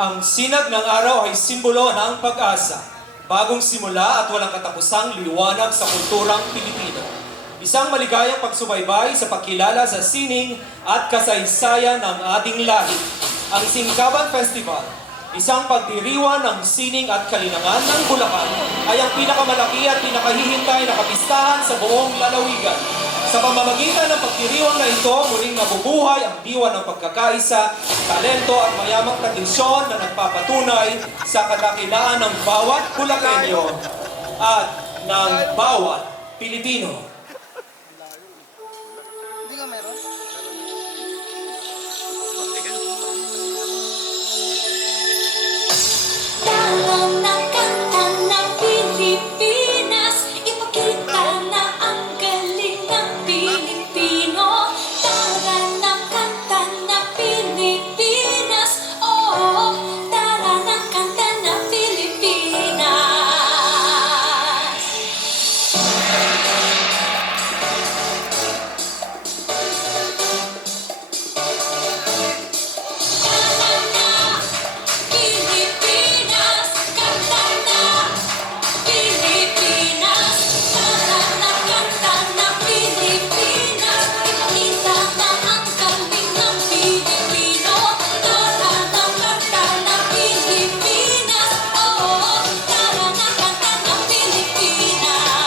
Ang sinag ng araw ay simbolo ng pag-asa, bagong simula at walang katapusang liwanag sa kulturang Pilipino. Isang maligayang pagsubaybay sa pagkilala sa sining at kasaysayan ng ating lahi. Ang Singkaban Festival, isang pagdiriwang ng sining at kalinangan ng Bulacan, ay ang pinakamalaki at pinakahihintay na kapistahan sa buong lalawigan. Sa pamamagitan ng pagdiriwang na ito, muling nabubuhay ang diwa ng pagkakaisa, talento at mayamang tradisyon na nagpapatunay sa kadakilaan ng bawat Bulakenyo at ng bawat Pilipino. Hindi nga meron? Talang ng kanta ng Pilipinas, ipakita na ang galing ng Pilipino. Talang ng kanta ng Pilipinas, oh, talang ng kanta ng Pilipinas. Talang na Pilipinas, kanta na Pilipinas, talang na kanta ng Pilipinas, ipakita na ang galing ng Pilipino. Talang na kanta ng Pilipinas, oh, talang na kanta ng Pilipinas.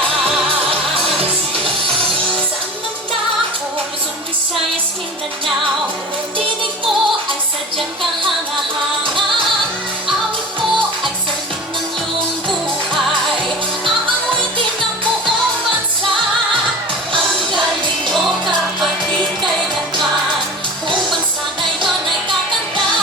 Saan man tao, Luzon, Visayas, Mindanao, tinig mo ay sadyang kahanga-hanga. Awit mo ay salamin ng iyong buhay. Aawitin ng buong bansa. Ang galing mo, kapatid, kailanman buong bansa na iyon ay kakanta.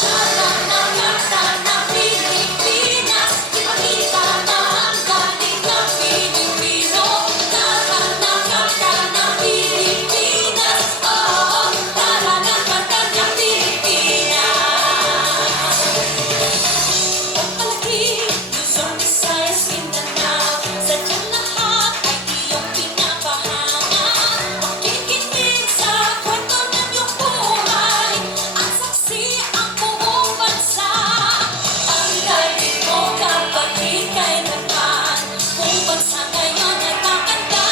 Talang na kanta ng Pilipinas, ipakita na ang galing ng Pilipino. Talang na kanta ng Pilipinas, oh, talang na kanta ng Pilipinas. Pagpalaki, Luzon, Visayas, Mindanao, sadyang lahat ay iyong pinapahanga. Makikinig sa kwento ng iyong buhay, ang saksi ang buong bansa. Ang galing mo, kapatid, kailanman buong bansa ngayon ay kakanta.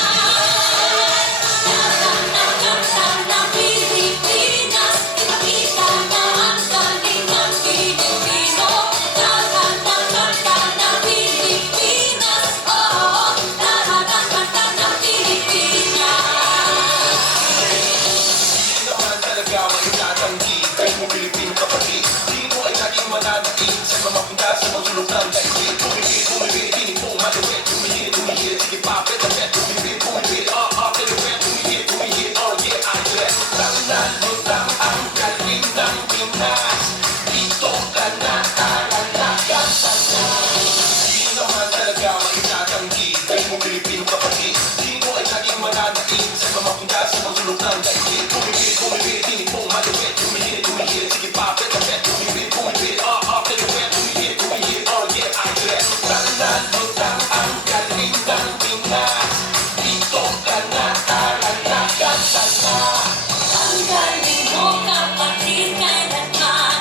Talang na kanta ng Pilipinas, ipakita na ang galing ng Pilipino. Talang na kanta ng Pilipinas, oh, talang na kanta ng Pilipinas. Hindi naman talaga maitatanggi kahit mo Pilipino kapatid. Di mo ay laging mananaig sa mga punta sa mga sulok ng daigdig. Bumibig, tinig mong maluwit. Humihit, sige papit na pet. Bumibig, pinuwit. Humihit, oh yeah, I do it. Talan mo lang ang galing ng Pinas. Dito ka na, talalaga ka na. Di naman talaga maitatanggi kahit mo Pilipino kapatid. Di mo ay laging mananaig sa mga punta sa mga sulok ng daigdig. Bumibig, tinig mong maluwit. Humihit, sige papit na pet. Bumibig, pinuwit. Humihit, oh yeah, I do it. Talan mo lang ang galing ng Pinas. Dito ka na, talalaga ka na. Ang galing mo, kapatid, kailanman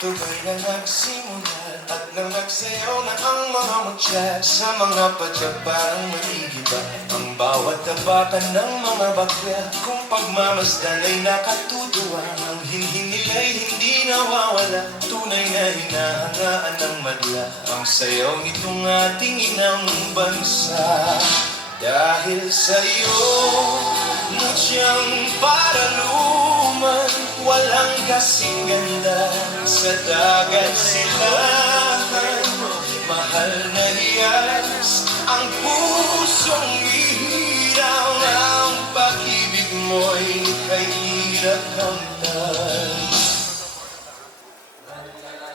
Tugay na nagsimula at nang nagsayaw na ang mga mutya sa mga padya parang maigiba ang bawat tabakan ng mga bakya. Kung pagmamasdan ay nakatutuwa, ang hinhin nila'y hindi nawawala. Tunay na hinahangaan ng madla ang sayaw nitong ating inang bansa. Dahil sa'yo, mutyang paraluman, walang kasing ganda sa dagat silahan. Mahal na hiyas ang pusong ihiraw, ang pag-ibig mo'y kay hirap ng